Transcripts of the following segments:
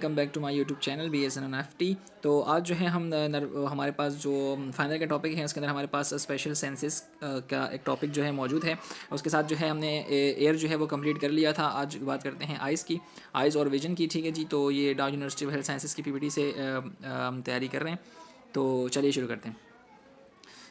Welcome back to my YouTube channel BSNNFT। तो आज जो है हम हमारे पास जो फाइनल का टॉपिक है उसके अंदर हमारे पास स्पेशल सेंसेस का एक टॉपिक जो है मौजूद है। उसके साथ जो है हमने एयर जो है वो कंप्लीट कर लिया था। आज बात करते हैं आइज़ की, आइज़ और विजन की। ठीक है जी, तो ये डाउ यूनिवर्सिटी ऑफ हेल्थ साइंसेस की PPT से हम तैयारी कर रहे हैं। तो चलिए शुरू करते हैं।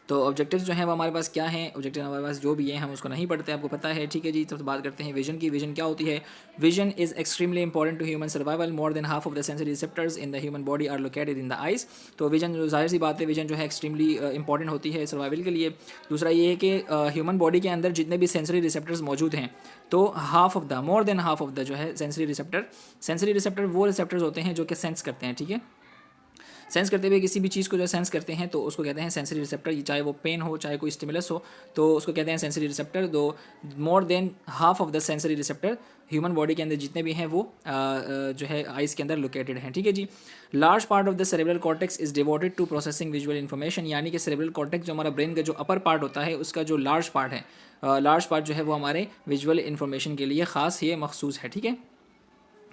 तो ऑब्जेक्टिव्स जो हैं वो हमारे पास क्या हैं, ऑब्जेक्टिव हमारे पास जो भी हैं हम उसको नहीं पढ़ते, आपको पता है। ठीक है जी, तो बात करते हैं विजन की। विजन क्या होती है? Vision is extremely important to human survival. More than half of the sensory receptors in the human body are located in the eyes. तो विजन जो जाहिर सी बात है, विजन जो है एक्सट्रीमली इंपॉर्टेंट होती है सर्वाइवल के लिए। दूसरा ये है कि ह्यूमन बॉडी के अंदर जितने भी सेंसरी रिसेप्टर्स मौजूद हैं, तो half of the more than half of the जो है सेंसरी रिसेप्टर वो रिसेप्टर्स होते हैं जो कि सेंस करते हैं। ठीक है, सेंस करते हुए किसी भी चीज़ को जो सेंस करते हैं तो उसको कहते हैं सेंसरी रिसेप्टर। चाहे वो पेन हो, चाहे कोई स्टिमुलस हो, तो उसको कहते हैं सेंसरी रिसेप्टर। दो मोर than half of the sensory receptor human body के अंदर जितने भी हैं वो जो है आइज़ के अंदर लोकेटेड हैं। ठीक है जी। Large part of the cerebral cortex is devoted to processing visual information, यानी कि सेरेब्रल कॉर्टेक्स जो हमारा ब्रेन का जो अपर पार्ट होता है उसका जो लार्ज पार्ट है, लार्ज पार्ट जो है वो हमारे विजुअल इन्फॉर्मेशन के लिए ख़ास ये मखसूस है। ठीक है।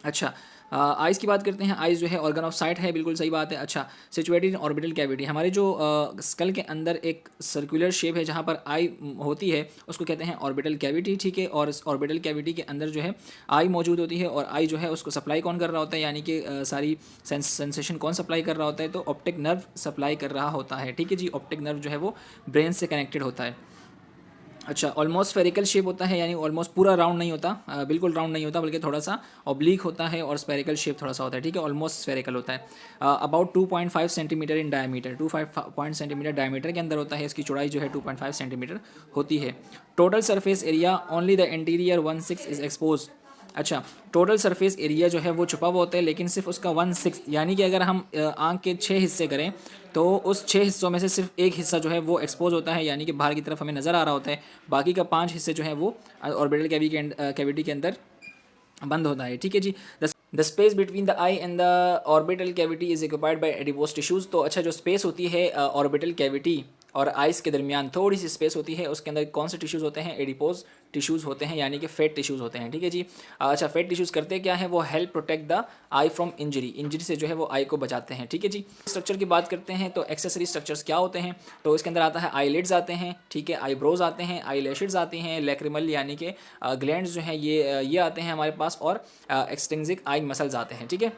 अच्छा, आइज़ की बात करते हैं। आइज़ जो है ऑर्गन ऑफ साइट है, बिल्कुल सही बात है। अच्छा, सिचुएटेड इन ऑर्बिटल कैविटी, हमारे जो स्कल के अंदर एक सर्कुलर शेप है जहाँ पर आई होती है उसको कहते हैं ऑर्बिटल कैविटी। ठीक है, और इस ऑर्बिटल कैविटी के अंदर जो है आई मौजूद होती है, और आई जो है उसको सप्लाई कौन कर रहा होता है, यानी कि सारी सेंसेशन कौन सप्लाई कर रहा होता है, तो ऑप्टिक नर्व सप्लाई कर रहा होता है। ठीक है जी, ऑप्टिक नर्व जो है वो ब्रेन से कनेक्टेड होता है। अच्छा, ऑलमोस्ट स्फेरिकल शेप होता है, यानी ऑलमोस्ट पूरा राउंड नहीं होता, बिल्कुल राउंड नहीं होता, बल्कि थोड़ा सा ऑब्लिक होता है, और स्फेरिकल शेप थोड़ा सा होता है। ठीक है, ऑलमोस्ट स्फेरिकल होता है। About 2.5 centimetre in diameter, 2.5 centimetre diameter के अंदर होता है। इसकी चौड़ाई जो है 2.5 सेंटीमीटर होती है। Total surface area only the interior 1/6 is expose. अच्छा, टोटल सरफेस एरिया जो है वो छुपा हुआ होता है, लेकिन सिर्फ उसका 1/6, यानी कि अगर हम आँख के 6 हिस्से करें तो उस 6 हिस्सों में से सिर्फ एक हिस्सा जो है वो एक्सपोज होता है, यानी कि बाहर की तरफ हमें नज़र आ रहा होता है। बाकी का 5 हिस्से जो है वो ऑर्बिटल कैविटी के अंदर बंद होता है। ठीक है जी। The space between the eye and the orbital cavity is occupied by adipose tissues. तो अच्छा, जो स्पेस होती है ऑर्बिटल कैविटी और आइस के दरमियान थोड़ी सी स्पेस होती है, उसके अंदर कौन से टिश्यूज़ होते हैं? एडिपोज टिश्यूज़ होते हैं, यानी कि फेट टिश्यूज़ होते हैं। ठीक है जी। अच्छा, फेट टिश्यूज़ करते क्या है? वो help protect the eye from injury, injury से जो है वो आई को बचाते हैं। ठीक है जी। स्ट्रक्चर की बात करते हैं तो एक्सेसरी स्ट्रक्चर्स क्या होते हैं? तो इसके अंदर आता है आईलिड्स आते हैं, ठीक है, आईब्रोज आते हैं, आई लैशेज आती हैं, लैक्रिमल यानी कि ग्लैंड्स जो हैं ये आते हैं हमारे पास, और एक्सट्रिंसिक आई मसल्स आते हैं। ठीक है।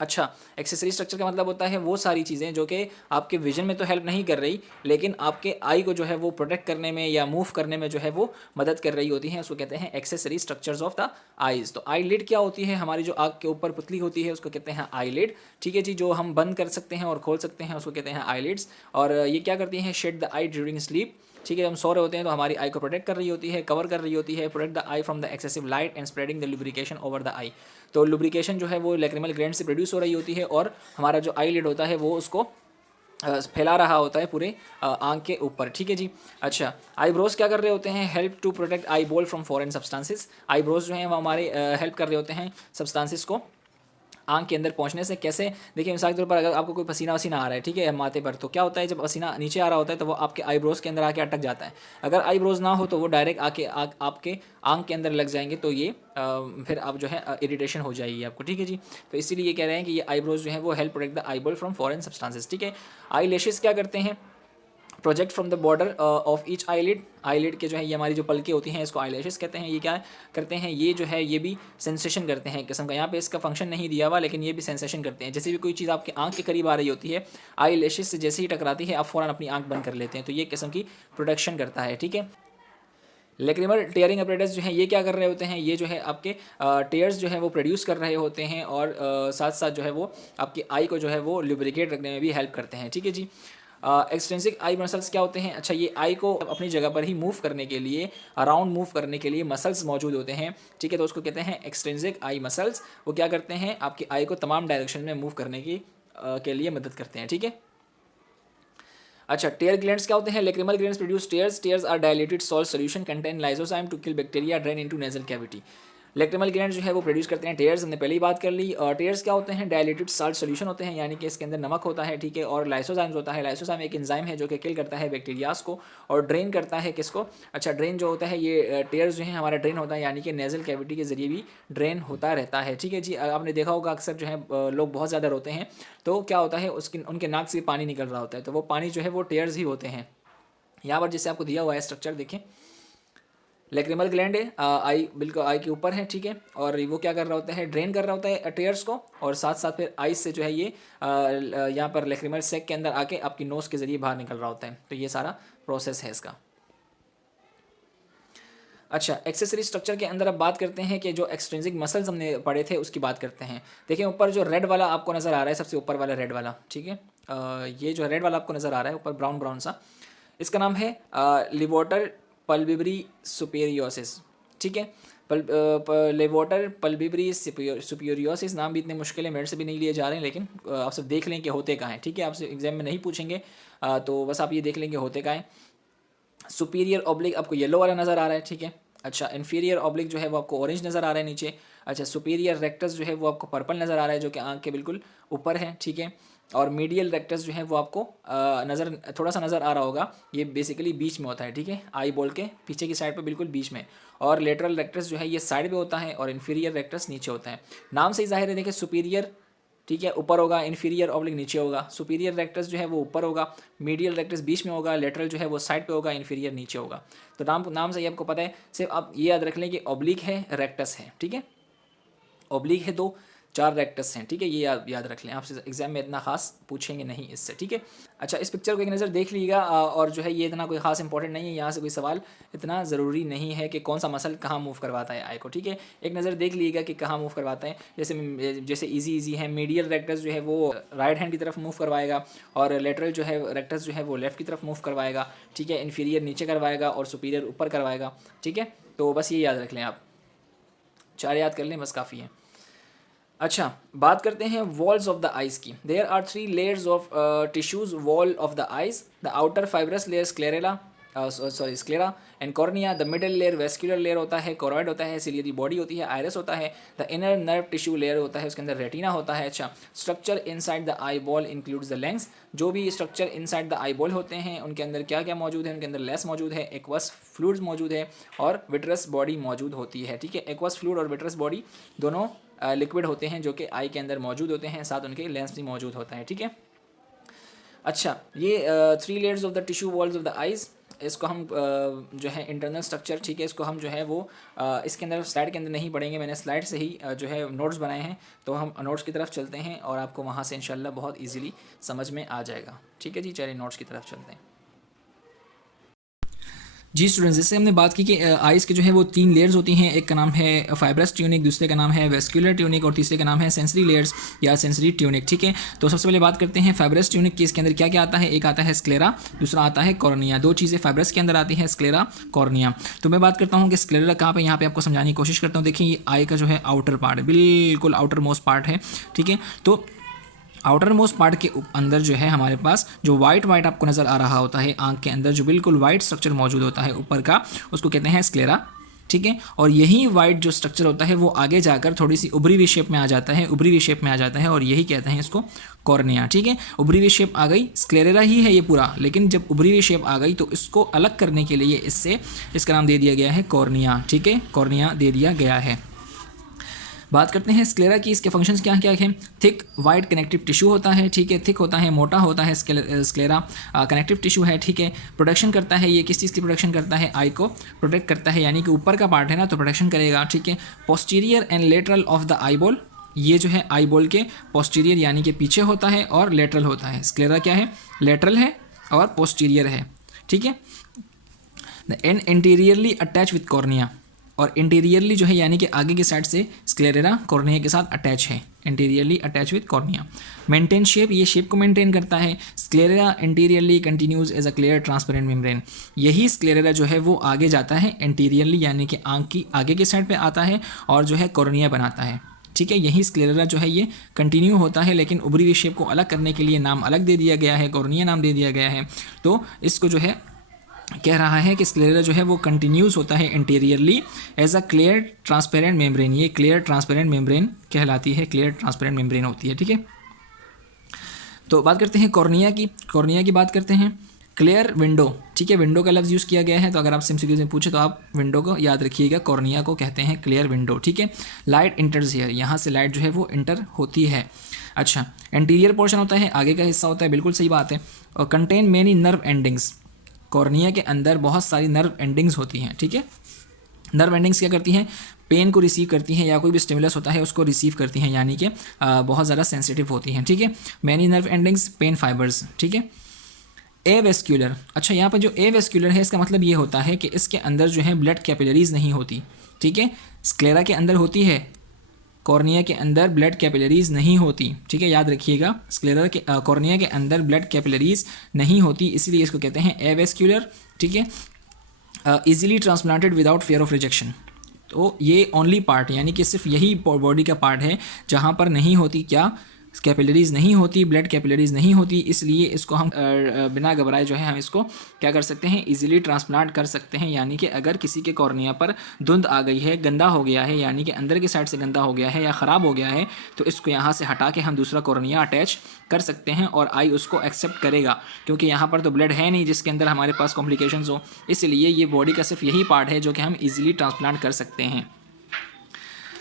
अच्छा, एक्सेसरी स्ट्रक्चर का मतलब होता है वो सारी चीज़ें जो कि आपके विजन में तो हेल्प नहीं कर रही, लेकिन आपके आई को जो है वो प्रोटेक्ट करने में या मूव करने में जो है वो मदद कर रही होती हैं। उसको कहते हैं accessory structures of the eyes. तो आई लिड क्या होती है? हमारी जो आँख के ऊपर पुतली होती है उसको कहते हैं आई लिड। ठीक है जी, जो हम बंद कर सकते हैं और खोल सकते हैं उसको कहते हैं आई लिड्स। और ये क्या करती हैं? Shade the eye during sleep. ठीक है, हम सो रहे होते हैं तो हमारी आई को प्रोटेक्ट कर रही होती है, कवर कर रही होती है, protect the eye from the excessive light and spreading the lubrication over the eye. तो लुब्रिकेशन जो है वो लैक्रिमल ग्लैंड से प्रोड्यूस हो रही होती है, और हमारा जो आई लिड होता है वो उसको फैला रहा होता है पूरे आँख के ऊपर। ठीक है जी। अच्छा, आईब्रोज क्या कर रहे होते हैं? Help to protect eyeball from foreign substances. Eyebrows जो हैं वो हमारे हेल्प कर रहे होते हैं सब्सटेंसेस को आँख के अंदर पहुंचने से। कैसे? देखिए, मिसाल के तौर पर अगर आपको कोई पसीना वसीना आ रहा है, ठीक है, माथे पर, तो क्या होता है? जब पसीना नीचे आ रहा होता है तो वो आपके आईब्रोज के अंदर आके अटक जाता है। अगर आईब्रोज ना हो तो वो डायरेक्ट आके आपके आँख के अंदर लग जाएंगे, तो ये फिर आप जो है इरिटेशन हो जाएगी आपको। ठीक है जी। तो इसीलिए ये कह रहे हैं कि ये आईब्रोज जो है वो help protect the eyeball from foreign substances. ठीक है। आई लैशेस क्या करते हैं? Project from the border of each eyelid. Eyelid के जो है ये हमारी जो पलके होती हैं इसको आईलैशेस कहते हैं। ये क्या करते हैं? ये जो है ये भी सेंसेशन करते हैं किस्म का। यहाँ पे इसका फंक्शन नहीं दिया हुआ, लेकिन ये भी सेंसेशन करते हैं। जैसे भी कोई चीज़ आपके आँख के करीब आ रही होती है, आई लैशेस से जैसे ही टकराती है आप फ़ौरन अपनी आँख बंद कर लेते हैं, तो ये किस्म की प्रोटेक्शन करता है। ठीक है। लेक्रिमल टेयरिंग अपरेटस जो है ये क्या कर रहे होते हैं? ये जो है आपके टेयर्स जो है वो प्रोड्यूस कर रहे होते हैं, और साथ साथ जो है वो आपकी आई को जो है वो लुब्रिकेट रखने में भी हेल्प करते हैं। ठीक है जी। एक्सट्रिंसिक आई मसल्स क्या होते हैं? अच्छा, ये आई को अपनी जगह पर ही मूव करने के लिए, अराउंड मूव करने के लिए मसल्स मौजूद होते हैं। ठीक है, तो उसको कहते हैं एक्सट्रिंसिक आई मसल्स। वो क्या करते हैं? आपकी आई को तमाम डायरेक्शन में मूव करने की के लिए मदद करते हैं। ठीक है। अच्छा, टेयर ग्लैंड्स क्या होते हैं? Lacrimal glands produce tears. Tears are dilated salt solution contain lysozyme to kill bacteria drain into nasal cavity. Lacrimal gland जो है वो प्रोड्यूस करते हैं टेयर्स, हमने पहले ही बात कर ली। और टेयर्स क्या होते हैं, डायल्यूटेड साल्ट सॉल्यूशन होते हैं, यानी कि इसके अंदर नमक होता है, ठीक है। और लाइसोजाइम्स होता है, लाइसोजाइम एक एंजाइम है जो कि किल करता है बैक्टीरियाज को और ड्रेन करता है किसको, अच्छा ड्रेन जो होता है ये टेयर्स जो है हमारा ड्रेन होता है, यानी कि नेजल कैविटी के जरिए भी ड्रेन होता रहता है, ठीक है जी। आपने देखा होगा अक्सर जो है लोग बहुत ज़्यादा रोते हैं तो क्या होता है उसकी उनके नाक से पानी निकल रहा होता है, तो वो पानी जो है वो टेयर्स ही होते हैं। यहाँ पर जैसे आपको दिया हुआ है स्ट्रक्चर देखें, लैक्रिमल ग्लैंड है आई बिल्कुल आई के ऊपर है, ठीक है। और वो क्या कर रहा होता है, ड्रेन कर रहा होता है टेयर्स को, और साथ साथ फिर आइस से जो है ये यहाँ पर लैक्रिमल सैक के अंदर आके आपकी नोज के जरिए बाहर निकल रहा होता है। तो ये सारा प्रोसेस है इसका। अच्छा, एक्सेसरी स्ट्रक्चर के अंदर अब बात करते हैं कि जो एक्सट्रिंसिक मसल्स हमने पढ़े थे उसकी बात करते हैं। देखिए ऊपर जो रेड वाला आपको नज़र आ रहा है, सबसे ऊपर वाला रेड वाला, ठीक है। ये जो रेड वाला आपको नज़र आ रहा है ऊपर ब्राउन ब्राउन सा, इसका नाम है लिवोटर पल्बिब्री सुपेरियोसिस, ठीक है। लेवोटर पल्बिब्री सुपेरियोसिस, नाम भी इतने मुश्किल है, मेरे से भी नहीं लिए जा रहे हैं, लेकिन आप सब देख लें कि होते कहाँ हैं, ठीक है। आपसे एग्जाम में नहीं पूछेंगे तो बस आप ये देख लेंगे होते कहाँ हैं। सुपीरियर ऑब्लिक आपको येलो वाला नज़र आ रहा है, ठीक है। अच्छा, इन्फीरियर ऑब्लिक जो है वो आपको ऑरेंज नज़र आ रहा है नीचे। अच्छा, सुपीरियर रेक्टस जो है वो आपको पर्पल नज़र आ रहा है जो कि आँख के बिल्कुल ऊपर है, ठीक है। और मीडियल रेक्टस जो है वो आपको थोड़ा सा नज़र आ रहा होगा, ये बेसिकली बीच में होता है, ठीक है, आई बॉल के पीछे की साइड पे बिल्कुल बीच में। और लेटरल रेक्टस जो है ये साइड पे होता है और इन्फीरियर रेक्टस नीचे होता है। नाम से ही जाहिर है, देखिए सुपीरियर, ठीक है, ऊपर होगा, इन्फीरियर ऑब्लिक नीचे होगा, सुपीरियर रेक्टस जो है वो ऊपर होगा, मीडियल रेक्टस बीच में होगा, लेटरल जो है वो साइड पे होगा, इन्फीरियर नीचे होगा। तो नाम से ही आपको पता है, सिर्फ आप ये याद रख लें कि ऑब्लिक है, रेक्टस है, ठीक है। ऑब्लिक है दो, चार रेक्टस हैं, ठीक है, ये याद रख लें, आपसे एग्जाम में इतना खास पूछेंगे नहीं इससे, ठीक है। अच्छा, इस पिक्चर को एक नज़र देख लीजिएगा और जो है ये इतना कोई खास इंपॉर्टेंट नहीं है, यहाँ से कोई सवाल इतना ज़रूरी नहीं है कि कौन सा मसल कहाँ मूव करवाता है आई को, ठीक है। एक नज़र देख लीजिएगा कि कहाँ मूव करवाता है। जैसे इजी है, मीडियल रेक्टस जो है वो राइट हैंड की तरफ मूव करवाएगा और लेटरल जो है रेक्टस जो है वो लेफ्ट की तरफ मूव करवाएगा, ठीक है। इन्फीरियर नीचे करवाएगा और सुपीरियर ऊपर करवाएगा, ठीक है। तो बस ये याद रख लें, आप चार याद कर लें बस काफ़ी है। अच्छा, बात करते हैं वॉल्स ऑफ द आइज की। There are 3 layers of tissues wall of the eyes, the outer fibrous layer sclerela sclera and cornea, the middle layer vascular layer होता है, कोरॉइड होता है, सिलियरी बॉडी होती है, आयरस होता है, the inner nerve tissue layer होता है, उसके अंदर रेटिना होता है। अच्छा, structure inside the eye ball includes the lens, जो भी structure inside the eye ball होते हैं उनके अंदर क्या क्या मौजूद है, उनके अंदर लेंस मौजूद है, एक्वस फ्लूइड्स मौजूद है और विट्रस बॉडी मौजूद होती है, ठीक है। एक्वस फ्लूइड और विट्रस बॉडी दोनों लिक्विड होते हैं जो कि आई के अंदर मौजूद होते हैं, साथ उनके लेंस भी मौजूद होता है, ठीक है। अच्छा, ये 3 layers of the tissue walls of the eyes, इसको हम जो है इंटरनल स्ट्रक्चर, ठीक है, इसको हम जो है वो इसके अंदर स्लाइड के अंदर नहीं पढ़ेंगे, मैंने स्लाइड से ही जो है नोट्स बनाए हैं, तो हम नोट्स की तरफ चलते हैं और आपको वहाँ से इंशाल्लाह बहुत इजीली समझ में आ जाएगा, ठीक है जी। चलिए नोट्स की तरफ चलते हैं। जी स्टूडेंट्स, जैसे हमने बात की कि आइज़ के जो है वो 3 लेयर्स होती हैं, एक का नाम है फाइब्रस ट्यूनिक, दूसरे का नाम है वेस्कुलर ट्यूनिक और तीसरे का नाम है सेंसरी लेयर्स या सेंसरी ट्यूनिक, ठीक है। तो सबसे पहले बात करते हैं फाइब्रस ट्यूनिक की। इसके अंदर क्या क्या आता है, एक आता है स्क्लेरा, दूसरा आता है कॉर्निया। दो चीज़ें फाइब्रस के अंदर आती हैं, स्क्लेरा, कॉर्निया। तो मैं बात करता हूँ कि स्क्लेरा कहाँ पर, यहाँ पर आपको समझाने की कोशिश करता हूँ। देखिए ये आई का जो है आउटर पार्ट है, बिल्कुल आउटर मोस्ट पार्ट है, ठीक है। तो आउटर मोस्ट पार्ट के अंदर जो है हमारे पास जो वाइट आपको नज़र आ रहा होता है, आंख के अंदर जो बिल्कुल वाइट स्ट्रक्चर मौजूद होता है ऊपर का, उसको कहते हैं स्क्लेरा, ठीक है। और यही वाइट जो स्ट्रक्चर होता है वो आगे जाकर थोड़ी सी उभरी हुई शेप में आ जाता है, उभरी हुई शेप में आ जाता है और यही कहते हैं इसको कॉर्निया, ठीक है। उभरी हुई शेप आ गई, स्क्लेरा ही है ये पूरा, लेकिन जब उभरी हुई शेप आ गई तो इसको अलग करने के लिए इससे इसका नाम दे दिया गया है कॉर्निया, ठीक है, कॉर्निया दे दिया गया है। बात करते हैं स्क्लेरा की, इसके फंक्शंस क्या क्या हैं। थिक वाइट कनेक्टिव टिश्यू होता है, ठीक है, थिक होता है, मोटा होता है, स्क्लेरा कनेक्टिव टिश्यू है, ठीक है। प्रोटेक्शन करता है, ये किस चीज़ की प्रोटेक्शन करता है, आई को प्रोटेक्ट करता है, यानी कि ऊपर का पार्ट है ना तो प्रोटेक्शन करेगा, ठीक है। Posterior and lateral of the eye ball, ये जो है आई बॉल के पोस्टीरियर यानी कि पीछे होता है और लेटरल होता है। स्क्लेरा क्या है, लेटरल है और पोस्टीरियर है, ठीक है। And interiorly attach with cornea, और इंटीरियरली जो है यानी कि आगे की साइड से स्क्लेरा कॉर्निया के साथ अटैच है, interiorly attach with cornea. Maintain shape, ये शेप को मेंटेन करता है। Sclera interiorly continues as a clear transparent membrane, यही स्क्लेरा जो है वो आगे जाता है इंटीरियरली यानी कि आंख की आगे की साइड पे आता है और जो है कॉर्निया बनाता है, ठीक है। यही स्क्लेरा जो है ये कंटिन्यू होता है, लेकिन उभरी हुई शेप को अलग करने के लिए नाम अलग दे दिया गया है, कॉर्निया नाम दे दिया गया है। तो इसको जो है कह रहा है कि स्क्लेरा जो है वो कंटिन्यूस होता है interiorly as a clear transparent membrane. ये क्लियर ट्रांसपेरेंट मेम्ब्रेन कहलाती है, क्लियर ट्रांसपेरेंट मेम्ब्रेन होती है, ठीक है। तो बात करते हैं कॉर्निया की। कॉर्निया की बात करते हैं। क्लियर विंडो, ठीक है, विंडो का लफ्ज़ यूज़ किया गया है, तो अगर आप एमसीक्यूज़ में पूछे तो आप विंडो को याद रखिएगा, कॉर्निया को कहते हैं क्लियर विंडो, ठीक है। लाइट इंटर्स हियर, यहाँ से लाइट जो है वो इंटर होती है। अच्छा, एंटीरियर पोर्शन होता है, आगे का हिस्सा होता है, बिल्कुल सही बात है। और contain many nerve endings, cornea के अंदर बहुत सारी नर्व एंडिंग्स होती हैं, ठीक है। नर्व एंडिंग्स क्या करती हैं? पेन को रिसीव करती हैं, या कोई भी स्टिमुलस होता है उसको रिसीव करती हैं, यानी कि बहुत ज़्यादा सेंसिटिव होती हैं, ठीक है। Many nerve endings, pain fibres, ठीक है। ए वेस्क्यूलर, अच्छा यहाँ पर जो ए वेस्क्यूलर है इसका मतलब ये होता है कि इसके अंदर जो है ब्लड कैपिलरीज नहीं होती, ठीक है। स्क्लेरा के अंदर होती है, कॉर्निया के अंदर ब्लड कैपिलरीज नहीं होती, ठीक है, याद रखिएगा। स्क्लेरा के कॉर्निया के अंदर ब्लड कैपिलरीज नहीं होती, इसलिए इसको कहते हैं एवेस्क्यूलर, ठीक है। Easily transplanted without fear of rejection, तो ये ओनली पार्ट, यानी कि सिर्फ यही बॉडी का पार्ट है जहाँ पर नहीं होती क्या, कैपिलरीज नहीं होती, ब्लड कैपिलरीज नहीं होती, इसलिए इसको हम बिना घबराए जो है हम इसको क्या कर सकते हैं, इजीली ट्रांसप्लांट कर सकते हैं। यानी कि अगर किसी के कॉर्निया पर धुंध आ गई है, गंदा हो गया है, यानी कि अंदर की साइड से गंदा हो गया है या ख़राब हो गया है, तो इसको यहाँ से हटा के हम दूसरा कॉर्निया अटैच कर सकते हैं और आई उसको एक्सेप्ट करेगा, क्योंकि यहाँ पर तो ब्लड है नहीं जिसके अंदर हमारे पास कॉम्प्लिकेशंस हो, इसलिए ये बॉडी का सिर्फ यही पार्ट है जो कि हम ईजिली ट्रांसप्लांट कर सकते हैं।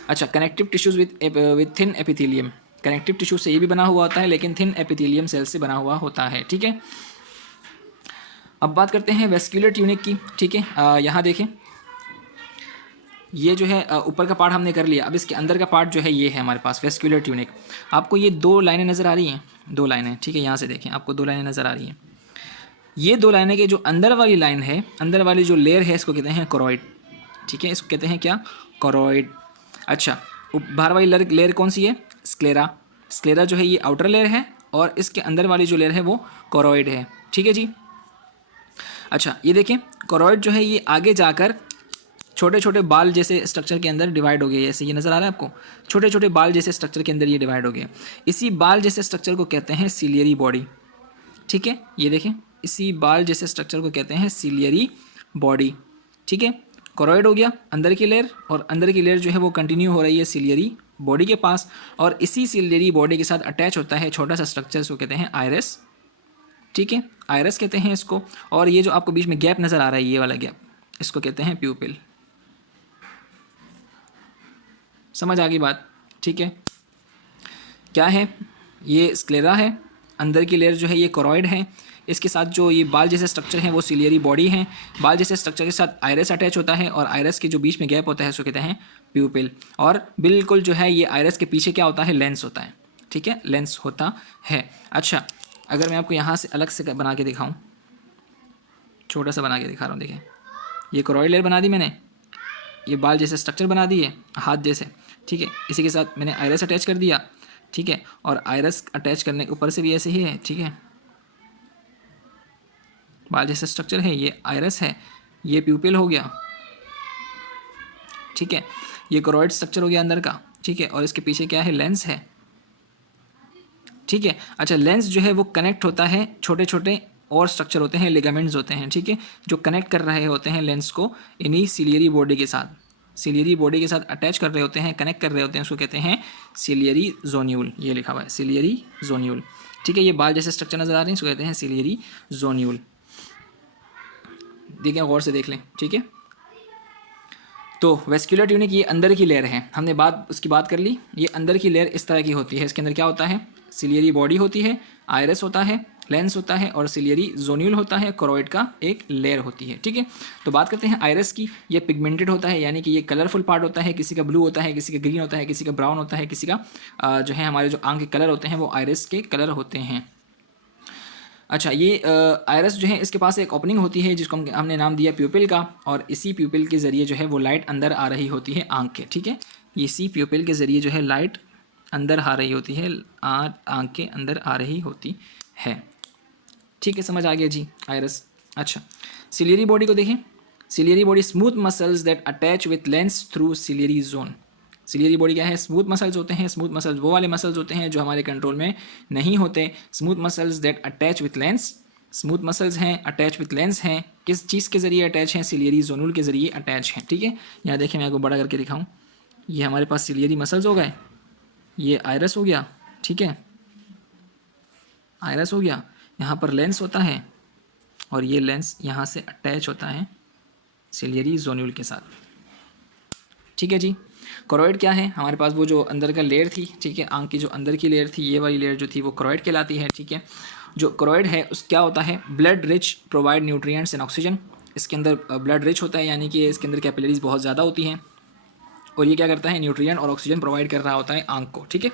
अच्छा, connective tissues with thin epithelium, connective tissue से ये भी बना हुआ होता है लेकिन थिन एपिथेलियम सेल से बना हुआ होता है, ठीक है। अब बात करते हैं वेस्क्यूलर ट्यूनिक की, ठीक है। यहाँ देखें, ये जो है ऊपर का पार्ट हमने कर लिया, अब इसके अंदर का पार्ट जो है ये है हमारे पास वेस्क्यूलर ट्यूनिक। आपको ये दो लाइनें नज़र आ रही हैं, दो लाइनें, ठीक है, यहाँ से देखें, आपको दो लाइनें नज़र आ रही हैं। ये दो लाइनें के जो अंदर वाली लाइन है, अंदर वाली जो लेयर है, इसको कहते हैं कोरॉइड, ठीक है, इसको कहते हैं क्या, कोरॉइड। अच्छा, बाहर वाली लेयर कौन सी है, स्क्लेरा। स्क्लेरा जो है ये आउटर लेयर है और इसके अंदर वाली जो लेयर है वो कोरॉइड है, ठीक है जी। अच्छा, ये देखें, कोरॉइड जो है ये आगे जाकर छोटे छोटे बाल जैसे स्ट्रक्चर के अंदर डिवाइड हो गए, जैसे ये नज़र आ रहा है आपको, छोटे छोटे बाल जैसे स्ट्रक्चर के अंदर ये डिवाइड हो गए। इसी बाल जैसे स्ट्रक्चर को कहते हैं सिलियरी बॉडी, ठीक है। ये देखें, इसी बाल जैसे स्ट्रक्चर को कहते हैं सिलियरी बॉडी, ठीक है। कोरॉइड हो गया अंदर की लेयर, और अंदर की लेयर जो है वो कंटिन्यू हो रही है सिलियरी बॉडी के पास, और इसी सिलियरी बॉडी के साथ अटैच होता है छोटा सा स्ट्रक्चर, इसको कहते हैं आइरस, ठीक है, आइरस कहते हैं इसको। और ये जो आपको बीच में गैप नज़र आ रहा है, ये वाला गैप, इसको कहते हैं प्यूपिल। समझ आ गई बात, ठीक है। क्या है, ये स्क्लेरा है, अंदर की लेयर जो है ये कोरॉइड है, इसके साथ जो ये बाल जैसे स्ट्रक्चर है वो सिलियरी बॉडी है, बाल जैसे स्ट्रक्चर के साथ आइरस अटैच होता है, और आइरस के जो बीच में गैप होता है उसको कहते हैं प्यूपिल। और बिल्कुल जो है ये आइरस के पीछे क्या होता है, लेंस होता है, ठीक है, लेंस होता है। अच्छा, अगर मैं आपको यहाँ से अलग से बना के दिखाऊँ, छोटा सा बना के दिखा रहा हूँ, देखिए, ये कोरॉइड लेयर बना दी मैंने, ये बाल जैसे स्ट्रक्चर बना दिए हाथ जैसे, ठीक है, इसी के साथ मैंने आइरस अटैच कर दिया, ठीक है, और आइरस अटैच करने के ऊपर से भी ऐसे ही है, ठीक है, बाल जैसा स्ट्रक्चर है, ये आइरस है, ये प्यूपिल हो गया, ठीक है, ये कोरॉइड स्ट्रक्चर हो गया अंदर का, ठीक है, और इसके पीछे क्या है, लेंस है, ठीक है। अच्छा, लेंस जो है वो कनेक्ट होता है, छोटे छोटे और स्ट्रक्चर होते हैं, लिगामेंट्स होते हैं, ठीक है, जो कनेक्ट कर रहे होते हैं लेंस को इन्हीं सिलियरी बॉडी के साथ, सिलियरी बॉडी के साथ अटैच कर रहे होते हैं, कनेक्ट कर रहे होते हैं, उसको कहते हैं सिलियरी जोन्यूल, ये लिखा हुआ है सिलियरी जोन्यूल, ठीक है। ये बाल जैसे स्ट्रक्चर नज़र आ रहे हैं, इसको कहते हैं सिलियरी जोन्यूल, देखें, गौर से देख लें, ठीक है। तो वेस्क्यूलर ट्यूनिक ये अंदर की लेयर है, हमने उसकी बात कर ली। ये अंदर की लेयर इस तरह की होती है, इसके अंदर क्या होता है, सिलियरी बॉडी होती है, आइरस होता है, लेंस होता है, और सिलियरी जोन्यूल होता है, कोरॉइड का एक लेयर होती है, ठीक है। तो बात करते हैं आइरस की। ये पिगमेंटेड होता है, यानी कि ये कलरफुल पार्ट होता है, किसी का ब्लू होता है, किसी का ग्रीन होता है, किसी का ब्राउन होता है, किसी का जो है हमारे जो आंख के कलर होते हैं वो आइरस के कलर होते हैं। अच्छा, ये आइरस जो है इसके पास एक ओपनिंग होती है जिसको हमने नाम दिया प्यूपिल का, और इसी प्यूपिल के ज़रिए जो है वो लाइट अंदर आ रही होती है आंख के, ठीक है, इसी प्यूपिल के ज़रिए जो है लाइट अंदर आ रही होती है, आंख के अंदर आ रही होती है, ठीक है, समझ आ गया जी, आइरस। अच्छा, सिलियरी बॉडी को देखें, ciliary body smooth muscles that attach with lens through ciliary zone. Ciliary body क्या है, स्मूथ मसल्स होते हैं, स्मूथ मसल्स वो वाले मसल्स होते हैं जो हमारे कंट्रोल में नहीं होते, smooth muscles that attach with lens smooth muscles हैं, अटैच विथ लेंस हैं, किस चीज़ के ज़रिए अटैच हैं, सिलियरी जोनूल के ज़रिए अटैच हैं। ठीक है, यहाँ देखिए मैं आपको बड़ा करके दिखाऊँ, ये हमारे पास सिलियरी मसल्स हो गए, ये आयरस हो गया, ठीक है, आयरस हो गया, यहाँ पर लेंस होता है और ये लेंस यहाँ से अटैच होता है सिलियरी जोन्यूल के साथ। ठीक है जी। कोरोइड क्या है, हमारे पास वो जो अंदर का लेयर थी, ठीक है, आंख की जो अंदर की लेयर थी, ये वाली लेयर जो थी वो कोरोइड कहलाती है। ठीक है, जो कोरोइड है उस क्या होता है, blood rich provide nutrients and oxygen. इसके अंदर ब्लड रिच होता है, यानी कि इसके अंदर कैपिलरीज बहुत ज़्यादा होती हैं और ये क्या करता है, न्यूट्रिएंट और ऑक्सीजन प्रोवाइड कर रहा होता है आंख को। ठीक है,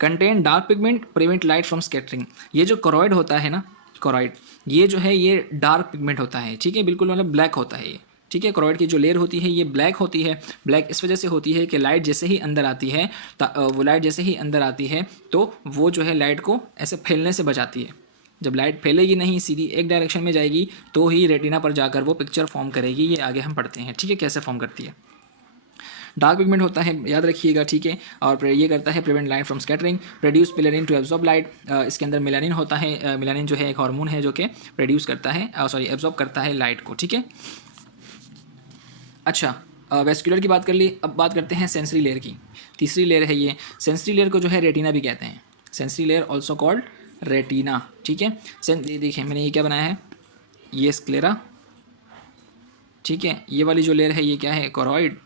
contain dark pigment prevent light from scattering. ये जो कोरोइड होता है ना, कोरोइड ये जो है ये डार्क पिगमेंट होता है। ठीक है, बिल्कुल मतलब ब्लैक होता है ये। ठीक है, कोरोइड की जो लेयर होती है ये ब्लैक होती है। ब्लैक इस वजह से होती है कि लाइट जैसे ही अंदर आती है, वो लाइट जैसे ही अंदर आती है तो वो जो है लाइट को ऐसे फैलने से बचाती है। जब लाइट फैलेगी नहीं, सीधी एक डायरेक्शन में जाएगी तो ही रेटिना पर जाकर वो पिक्चर फॉर्म करेगी। ये आगे हम पढ़ते हैं। ठीक है, कैसे फॉर्म करती है। डार्क पिगमेंट होता है, याद रखिएगा। ठीक है, और ये करता है prevent light from scattering, produce melanin to absorb light. इसके अंदर मेलानिन होता है, मेलानिन जो है एक हार्मोन है जो कि प्रोड्यूस करता है, एब्जॉर्ब करता है लाइट को। ठीक है, अच्छा, वेस्कुलर की बात कर ली, अब बात करते हैं सेंसरी लेयर की। तीसरी लेयर है ये, सेंसरी लेयर को जो है रेटिना भी कहते हैं। Sensory layer also called retina. ठीक है, देखिए मैंने ये क्या बनाया है, ये स्क्लेरा। ठीक है, ये वाली जो लेयर है ये क्या है, कोरोइड।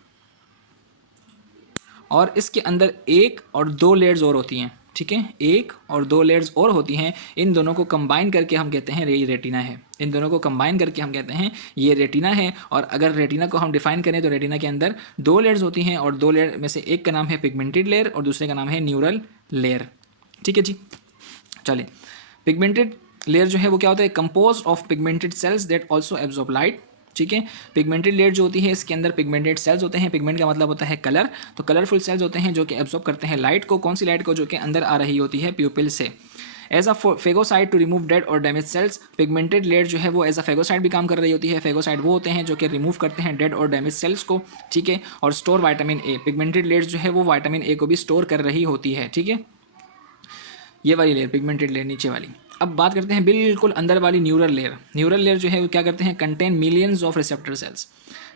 और इसके अंदर एक और दो लेयर्स और होती हैं। ठीक है, एक और दो लेयर्स और होती हैं, इन दोनों को कंबाइन करके हम कहते हैं ये रेटिना है। इन दोनों को कंबाइन करके हम कहते हैं ये रेटिना है। और अगर रेटिना को हम डिफाइन करें तो रेटिना के अंदर दो लेयर्स होती हैं और दो लेयर में से एक का नाम है पिगमेंटेड लेयर और दूसरे का नाम है न्यूरल लेयर। ठीक है जी, चलिए। पिगमेंटेड लेयर जो है वो क्या होता है, compose of pigmented sales that also absorb light. ठीक है, पिगमेंटेड लेयर जो होती है इसके अंदर पिगमेंटेड सेल्स होते हैं। पिगमेंट का मतलब होता है कलर, तो कलरफुल सेल्स होते हैं जो कि एब्जॉर्ब करते हैं लाइट को। कौन सी लाइट को, जो कि अंदर आ रही होती है प्यूपिल से। As a phagocyte to remove dead और डैमेज सेल्स, पिगमेंटेड लेयर जो है वो एज अ फेगोसाइड भी काम कर रही होती है। फेगोसाइड वो होते हैं जो कि रिमूव करते हैं डेड और डैमेज सेल्स को। ठीक है, और store vitamin A, pigmented layer जो है वो विटामिन ए को भी स्टोर कर रही होती है। ठीक है, ये वाली लेयर पिगमेंटेड लेयर नीचे वाली। अब बात करते हैं बिल्कुल अंदर वाली न्यूरल लेयर। न्यूरल लेयर जो है वो क्या करते हैं, contain millions of receptor cells.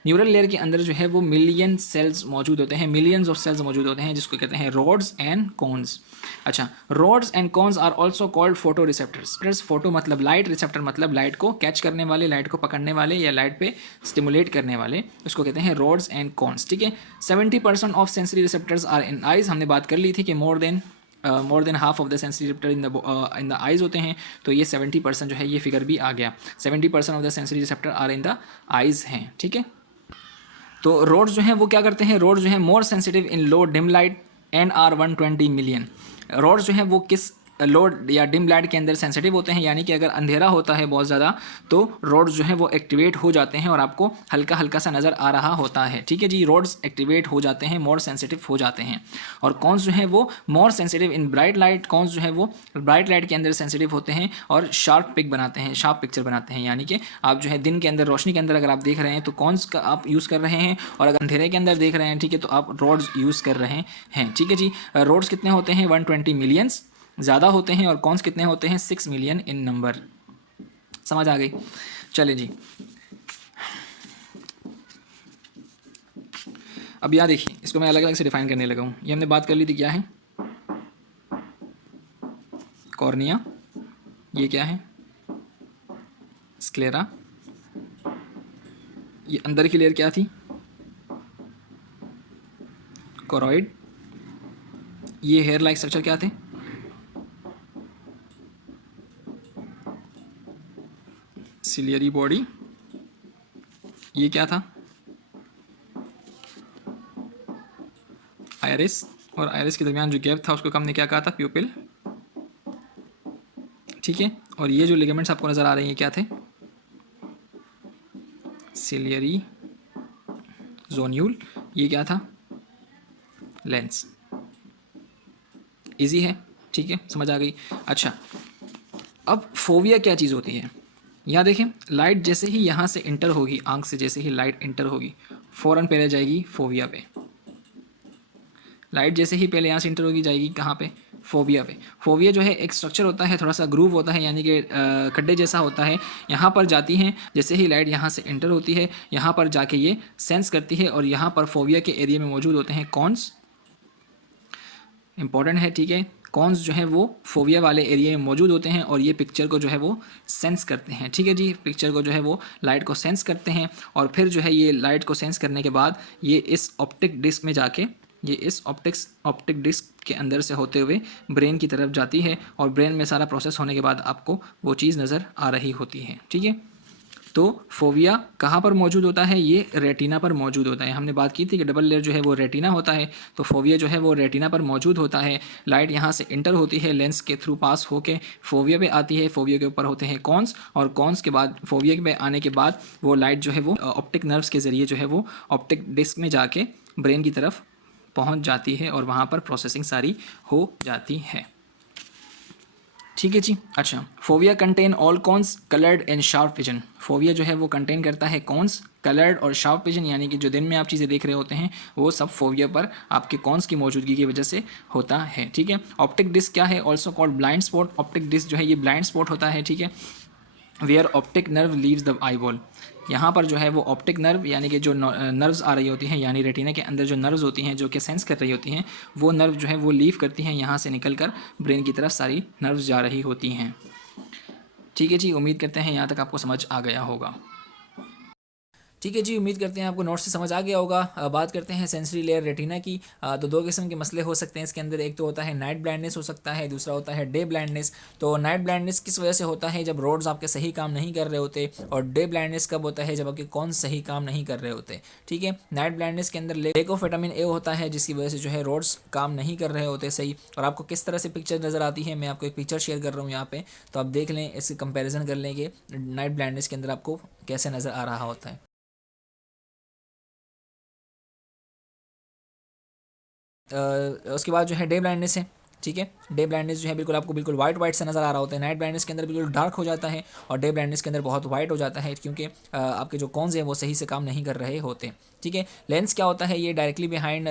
Neural layer के अंदर जो है वो मिलियन सेल्स मौजूद होते हैं, मिलियंस ऑफ सेल्स मौजूद होते हैं, जिसको कहते हैं रोड्स एंड कोन्स। अच्छा, rods and cones are also called photoreceptors. Photo मतलब लाइट, रिसेप्टर मतलब लाइट को कैच करने वाले, लाइट को पकड़ने वाले या लाइट पे स्टिमुलेट करने वाले, उसको कहते हैं रोड्स एंड कोन्स। ठीक है, 70% of sensory receptors are in eyes. हमने बात कर ली थी कि more than half of the sensory receptor in the eyes होते हैं, तो ये 70% जो है ये फिगर भी आ गया। 70% of the sensory receptor are in the eyes हैं। ठीक है, तो रोड्स जो हैं वो क्या करते हैं, रोड्स जो हैं more sensitive in low dim light NR120 million. Rods जो हैं वो किस लोड या डिम लाइट के अंदर सेंसिटिव होते हैं, यानी कि अगर अंधेरा होता है बहुत ज़्यादा तो रोड्स जो है वो एक्टिवेट हो जाते हैं और आपको हल्का हल्का सा नज़र आ रहा होता है। ठीक है जी, रोड्स एक्टिवेट हो जाते हैं, मोर सेंसिटिव हो जाते हैं। और कौन्स जो है वो more sensitive in bright light, cones जो है वो ब्राइट लाइट के अंदर सेंसिटिव होते हैं और शार्प पिक बनाते हैं, शार्प पिक्चर बनाते हैं। यानी कि आप जो है दिन के अंदर, रोशनी के अंदर अगर आप देख रहे हैं तो कौन्स का आप यूज़ कर रहे हैं, और अगर अंधेरे के अंदर देख रहे हैं, ठीक है, तो आप रोड्स यूज़ कर रहे हैं। ठीक है जी, रोड्स कितने होते हैं, 120 मिलियंस ज़्यादा होते हैं, और कौन्स कितने होते हैं, 6 मिलियन इन नंबर। समझ आ गई। चले जी, अब यहाँ देखिए, इसको मैं अलग अलग से डिफाइन करने लगा हूँ। ये हमने बात कर ली थी, क्या है, कॉर्निया, ये क्या है, स्क्लेरा, ये अंदर की लेयर क्या थी, कोरोइड, ये हेयर लाइक स्ट्रक्चर क्या थे, सिलियरी बॉडी, ये क्या था, आयरिस, और आयरिस के दरमियान जो गैप था उसको हमने क्या कहा था, प्यूपिल। ठीक है, और ये जो लिगामेंट्स आपको नज़र आ रही हैं क्या थे, सिलियरी जोन्यूल, ये क्या था, लेंस। इजी है, ठीक है, समझ आ गई। अच्छा, अब फोविया क्या चीज़ होती है, यहाँ देखें, लाइट जैसे ही यहाँ से इंटर होगी, आंख से जैसे ही लाइट इंटर होगी फ़ौरन पहले जाएगी फोविया पे। लाइट जैसे ही पहले यहाँ से इंटर होगी जाएगी कहाँ पे, फोविया पे। फोविया जो है एक स्ट्रक्चर होता है, थोड़ा सा ग्रूव होता है, यानी कि खड्डे जैसा होता है। यहाँ पर जाती हैं, जैसे ही लाइट यहाँ से एंटर होती है यहाँ पर जाके ये सेंस करती है और यहाँ पर फोविया के एरिया में मौजूद होते हैं कॉन्स। इंपॉर्टेंट है, ठीक है। कॉन्स जो है वो फोविया वाले एरिया में मौजूड होते हैं और ये पिक्चर को जो है वो सेंस करते हैं, ठीक है जी। पिक्चर को जो है वो लाइट को सेंस करते हैं और फिर जो है ये लाइट को सेंस करने के बाद ये इस ऑप्टिक डिस्क में जाके ये इस ऑप्टिक डिस्क के अंदर से होते हुए ब्रेन की तरफ जाती है और ब्रेन में सारा प्रोसेस होने के बाद आपको वो चीज़ नज़र आ रही होती है, ठीक है। तो फोविया कहाँ पर मौजूद होता है? ये रेटिना पर मौजूद होता है। हमने बात की थी कि डबल लेयर जो है वो रेटिना होता है, तो फोविया जो है वो रेटिना पर मौजूद होता है। लाइट यहाँ से इंटर होती है, लेंस के थ्रू पास होके फोविया पे आती है। फोविया के ऊपर होते हैं कॉन्स और कॉन्स के बाद फोविया पे आने के बाद वो लाइट जो है वो ऑप्टिक नर्व्स के ज़रिए जो है वो ऑप्टिक डिस्क में जाके ब्रेन की तरफ पहुँच जाती है और वहाँ पर प्रोसेसिंग सारी हो जाती है, ठीक है जी। अच्छा, fovea contain all cons coloured and sharp vision. Fovea जो है वो कंटेन करता है कॉन्स, कलर्ड और शार्प विजन, यानी कि जो दिन में आप चीज़ें देख रहे होते हैं वो सब फोविया पर आपके कॉन्स की मौजूदगी की वजह से होता है, ठीक है। ऑप्टिक डिस्क क्या है? Also called blind spot. Optic disc जो है ये ब्लाइंड स्पॉट होता है, ठीक है। Where optic nerve leaves the eyeball. यहाँ पर जो है वो ऑप्टिक नर्व यानी कि जो नर्व्स आ रही होती हैं, यानी रेटिना के अंदर जो नर्व्स होती हैं जो कि सेंस कर रही होती हैं, वो नर्व जो है वो लीव करती हैं, यहाँ से निकल कर ब्रेन की तरफ सारी नर्व्स जा रही होती हैं, ठीक है जी। उम्मीद करते हैं यहाँ तक आपको समझ आ गया होगा। ठीक है जी, उम्मीद करते हैं आपको नोट से समझ आ गया होगा। बात करते हैं सेंसरी लेयर रेटिना की। तो दो किस्म के मसले हो सकते हैं इसके अंदर। एक तो होता है नाइट ब्लाइंडनेस हो सकता है, दूसरा होता है डे ब्लाइंडनेस। तो नाइट ब्लाइंडनेस किस वजह से होता है? जब रोड्स आपके सही काम नहीं कर रहे होते। और डे ब्लाइंडनेस कब होता है? जब आपके कौन सही काम नहीं कर रहे होते, ठीक है। नाइट ब्लाइंडनेस के अंदर लैक ऑफ विटामिन ए होता है, जिसकी वजह से जो है रोड्स काम नहीं कर रहे होते सही। और आपको किस तरह से पिक्चर नज़र आती है, मैं आपको एक पिक्चर शेयर कर रहा हूँ यहाँ पे, तो आप देख लें, इससे कंपेरिजन कर लें कि नाइट ब्लाइंडनेस के अंदर आपको कैसे नज़र आ रहा होता है। उसके बाद जो है डे ब्लाइंडनेस है, ठीक है। डे ब्लाइंडनेस जो है बिल्कुल आपको बिल्कुल वाइट वाइट से नज़र आ रहा होता है। नाइट ब्लाइंडनेस के अंदर बिल्कुल डार्क हो जाता है और डे ब्लाइंडनेस के अंदर बहुत वाइट हो जाता है, क्योंकि आपके जो कॉन्स हैं वो सही से काम नहीं कर रहे होते, ठीक है। लेंस क्या होता है? ये directly behind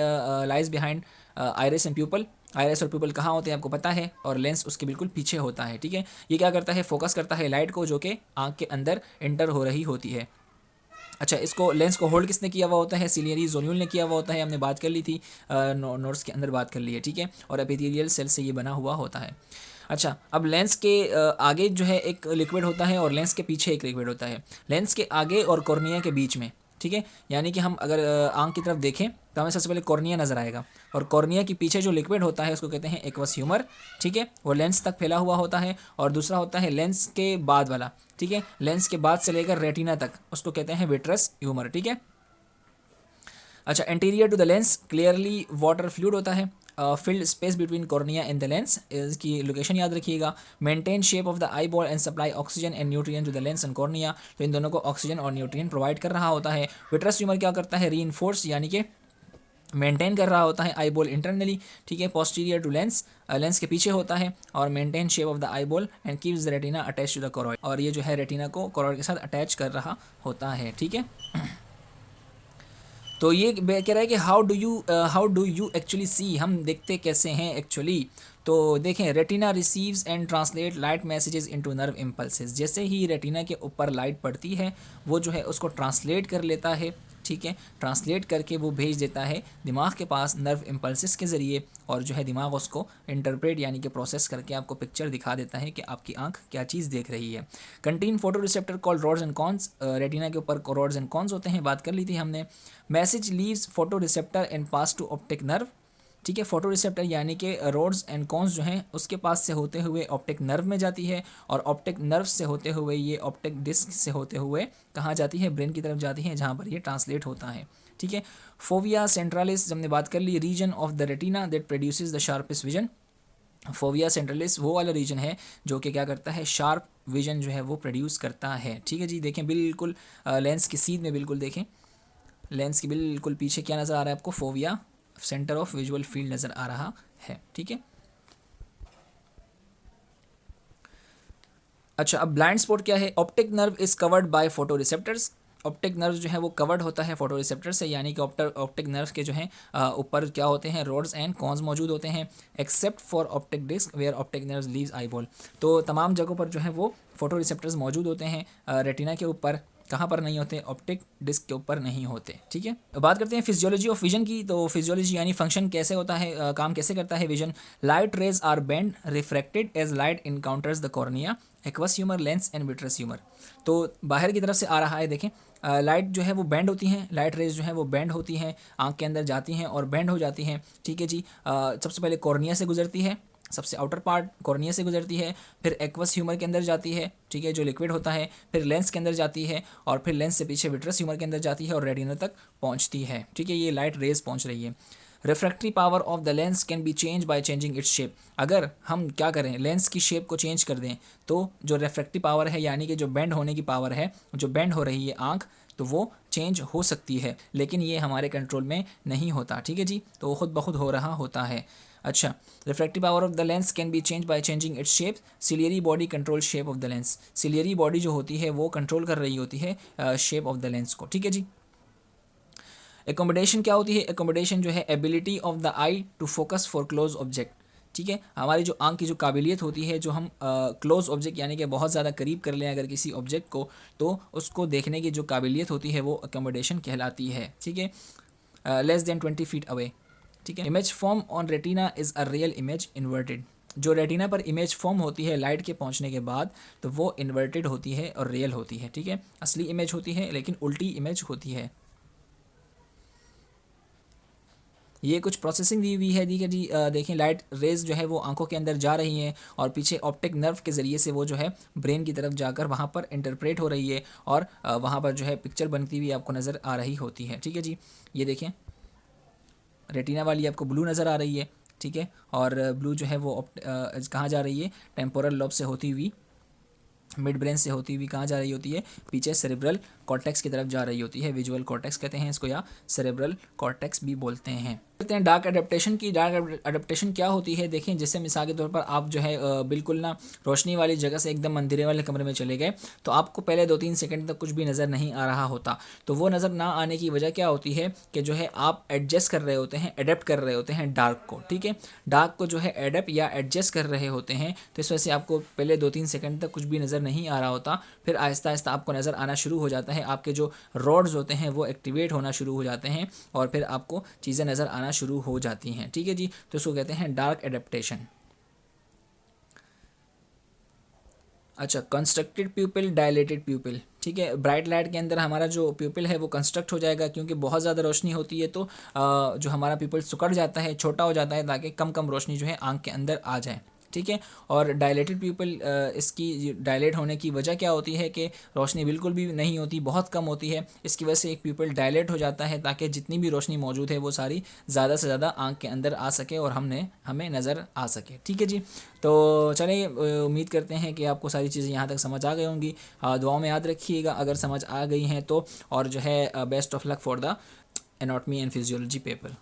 lies behind iris and pupil. Iris और प्यूपल कहाँ होते हैं आपको पता है, और लेंस उसके बिल्कुल पीछे होता है, ठीक है। ये क्या करता है? फोकस करता है लाइट को जो कि आँख के अंदर एंटर हो रही होती है। अच्छा, इसको लेंस को होल्ड किसने किया हुआ होता है? सिलियरी जोन्यूल ने किया हुआ होता है, हमने बात कर ली थी, नोट्स के अंदर बात कर ली है, ठीक है। और एपिथेलियल सेल से ये बना हुआ होता है। अच्छा, अब लेंस के आगे जो है एक लिक्विड होता है और लेंस के पीछे एक लिक्विड होता है। लेंस के आगे और कॉर्निया के बीच में, ठीक है। यानी कि हम अगर आंख की तरफ देखें तो हमें सबसे पहले कॉर्निया नज़र आएगा, और कॉर्निया के पीछे जो लिक्विड होता है उसको कहते हैं एक्वस ह्यूमर, ठीक है। वो लेंस तक फैला हुआ होता है। और दूसरा होता है लेंस के बाद वाला, ठीक है। लेंस के बाद से लेकर रेटिना तक उसको कहते हैं विट्रस ह्यूमर, ठीक है। अच्छा, anterior to the lens clearly water fluid होता है। Filled space between cornea and the lens, इसकी लोकेशन याद रखिएगा। Maintain shape of the eyeball and supply oxygen and nutrient to the lens and cornea, तो इन दोनों को oxygen और न्यूट्रिएंट प्रोवाइड कर रहा होता है। विट्रस ट्यूमर क्या करता है? रीइंफोर्स यानी कि मेंटेन कर रहा होता है आई बॉल इंटरनली, ठीक है। पोस्टीरियर टू लेंस, लेंस के पीछे होता है, और maintain shape of the eyeball and keeps the retina attach to the choroid, और ये जो है रेटिना को कोरॉइड के साथ अटैच कर रहा होता है, ठीक है। तो ये कह रहा है कि how do you actually see, हम देखते कैसे हैं एक्चुअली। तो देखें, retina receives and translate light messages into nerve impulses. जैसे ही रेटिना के ऊपर लाइट पड़ती है वो जो है उसको ट्रांसलेट कर लेता है, ठीक है। ट्रांसलेट करके वो भेज देता है दिमाग के पास नर्व इम्पल्सेस के ज़रिए, और जो है दिमाग उसको इंटरप्रेट यानी कि प्रोसेस करके आपको पिक्चर दिखा देता है कि आपकी आंख क्या चीज़ देख रही है। Contain photoreceptor called rods and cones, retina के ऊपर रोड्स एंड कॉन्स होते हैं, बात कर ली थी हमने। Message leaves photoreceptor and pass to optic nerve, ठीक है। फोटो रिसेप्टर यानी कि रोड्स एंड कॉन्स जो हैं उसके पास से होते हुए ऑप्टिक नर्व में जाती है, और ऑप्टिक नर्व से होते हुए ये ऑप्टिक डिस्क से होते हुए कहाँ जाती है? ब्रेन की तरफ जाती है, जहाँ पर ये ट्रांसलेट होता है, ठीक है। फोविया सेंट्रालिस हमने बात कर ली, region of the retina that produces the sharpest vision. Fovea centralis वो वाला रीजन है जो कि क्या करता है? शार्प विजन जो है वो प्रोड्यूस करता है, ठीक है जी। देखें बिल्कुल लेंस की सीध में, बिल्कुल देखें लेंस के बिल्कुल पीछे क्या नज़र आ रहा है आपको? Fovea centre of visual field नज़र आ रहा है, ठीक है। अच्छा, अब ब्लाइंड स्पॉट क्या है? Optic nerve is covered by photo receptors, optic nerve जो है वो कवर्ड होता है फोटो रिसेप्टर से, यानी कि ऑप्टिक नर्व के जो है ऊपर क्या होते हैं, रोड्स एंड कॉन्स मौजूद होते हैं, except for optic disc where optic nerve leaves eyeball. तो तमाम जगहों पर जो है वो फोटो रिसेप्टर्स मौजूद होते हैं, रेटिना के ऊपर कहाँ पर नहीं होते, ऑप्टिक डिस्क के ऊपर नहीं होते। ठीक है, बात करते हैं फिजियोलॉजी ऑफ विजन की। तो फिजियोलॉजी यानी फंक्शन कैसे होता है, काम कैसे करता है vision. Light rays are bent refracted as light encounters the cornea, aqueous humour, lens and vitreous humour. तो बाहर की तरफ से आ रहा है, देखें लाइट जो है वो बेंड होती हैं, लाइट रेज जो है वो बेंड होती हैं, आंख के अंदर जाती हैं और बेंड हो जाती हैं। ठीक है जी, सबसे पहले कॉर्निया से गुजरती है, सबसे आउटर पार्ट कॉर्निया से गुजरती है, फिर एक्वस ह्यूमर के अंदर जाती है, ठीक है, जो लिक्विड होता है, फिर लेंस के अंदर जाती है और फिर लेंस से पीछे विट्रस ह्यूमर के अंदर जाती है और रेटिना तक पहुंचती है। ठीक है, ये लाइट रेज पहुंच रही है। Refractory power of the lens can be change by changing its shape. अगर हम क्या करें, लेंस की शेप को चेंज कर दें तो जो रिफ्रैक्टिव पावर है, यानी कि जो बेंड होने की पावर है, जो बेंड हो रही है आँख, तो वो चेंज हो सकती है, लेकिन ये हमारे कंट्रोल में नहीं होता। ठीक है जी, तो खुद ब खुद हो रहा होता है। अच्छा, refractive power of the lens can be change by changing its shape. Ciliary body control shape of the lens. Ciliary body जो होती है वो कंट्रोल कर रही होती है शेप ऑफ द लेंस को। ठीक है जी। एकोमोडेशन क्या होती है, एकोमोडेशन जो है ability of the eye to focus for close object. ठीक है, हमारी जो आंख की जो काबिलियत होती है, जो हम क्लोज ऑब्जेक्ट यानी कि बहुत ज़्यादा करीब कर लें अगर किसी ऑब्जेक्ट को, तो उसको देखने की जो काबिलियत होती है वो एकोमोडेशन कहलाती है। ठीक है, लेस देन 20 फीट अवे। ठीक है, image form on retina is a real image inverted. जो रेटिना पर इमेज फॉर्म होती है लाइट के पहुंचने के बाद, तो वो इन्वर्टेड होती है और रियल होती है। ठीक है, असली इमेज होती है लेकिन उल्टी इमेज होती है। ये कुछ प्रोसेसिंग दी हुई है दी कि जी देखें लाइट रेज जो है वो आंखों के अंदर जा रही हैं और पीछे ऑप्टिक नर्व के ज़रिए से वो जो है ब्रेन की तरफ जाकर वहाँ पर इंटरप्रेट हो रही है और वहाँ पर जो है पिक्चर बनती हुई आपको नज़र आ रही होती है। ठीक है जी, ये देखें रेटिना वाली आपको ब्लू नज़र आ रही है। ठीक है, और ब्लू जो है वो कहाँ जा रही है, टेम्पोरल लोब से होती हुई, मिड ब्रेन से होती हुई कहाँ जा रही होती है, पीछे सेरेब्रल कॉर्टेक्स की तरफ जा रही होती है। विजुअल कॉर्टेक्स कहते हैं इसको या सेरेब्रल कॉर्टेक्स भी बोलते हैं। कहते हैं डार्क एडेप्टेशन की। डार्क एडेप्टेशन क्या होती है, देखें जैसे मिसाल के तौर पर आप जो है बिल्कुल ना रोशनी वाली जगह से एकदम अंधेरे वाले कमरे में चले गए, तो आपको पहले 2-3 सेकंड तक कुछ भी नज़र नहीं आ रहा होता। तो वो नज़र ना आने की वजह क्या होती है कि जो है आप एडजस्ट कर रहे होते हैं, एडेप्ट कर रहे होते हैं डार्क को। ठीक है, डार्क को जो है एडेप्ट या एडजस्ट कर रहे होते हैं, तो इस वजह से आपको पहले 2-3 सेकंड तक कुछ भी नज़र नहीं आ रहा होता, फिर आहिस्ता आहिस्ता आपको नज़र आना शुरू हो जाता है, आपके जो रॉड्स होते हैं वो एक्टिवेट होना शुरू हो जाते हैं और फिर आपको चीज़ें नज़र आना शुरू हो जाती हैं। ठीक है जी, तो इसको कहते हैं डार्क एडेप्टेशन। अच्छा, कंस्ट्रक्टेड प्यूपिल, डायलेटेड प्यूपिल। ठीक है, ब्राइट लाइट के अंदर हमारा जो प्यूपिल है वो कंस्ट्रक्ट हो जाएगा, क्योंकि बहुत ज़्यादा रोशनी होती है तो जो हमारा प्यूपिल सिकुड़ जाता है, छोटा हो जाता है, ताकि कम कम रोशनी जो है आँख के अंदर आ जाए। ठीक है, और डायलेटेड प्यूपिल, इसकी डायलेट होने की वजह क्या होती है कि रोशनी बिल्कुल भी नहीं होती, बहुत कम होती है। इसकी वजह से एक प्यूपिल डायलेट हो जाता है ताकि जितनी भी रोशनी मौजूद है वो सारी ज़्यादा से ज़्यादा आँख के अंदर आ सके और हमें नज़र आ सके। ठीक है जी, तो चलिए उम्मीद करते हैं कि आपको सारी चीज़ें यहाँ तक समझ आ गई होंगी। दुआओं में याद रखिएगा अगर समझ आ गई हैं तो, और जो है best of luck for the anatomy and physiology paper.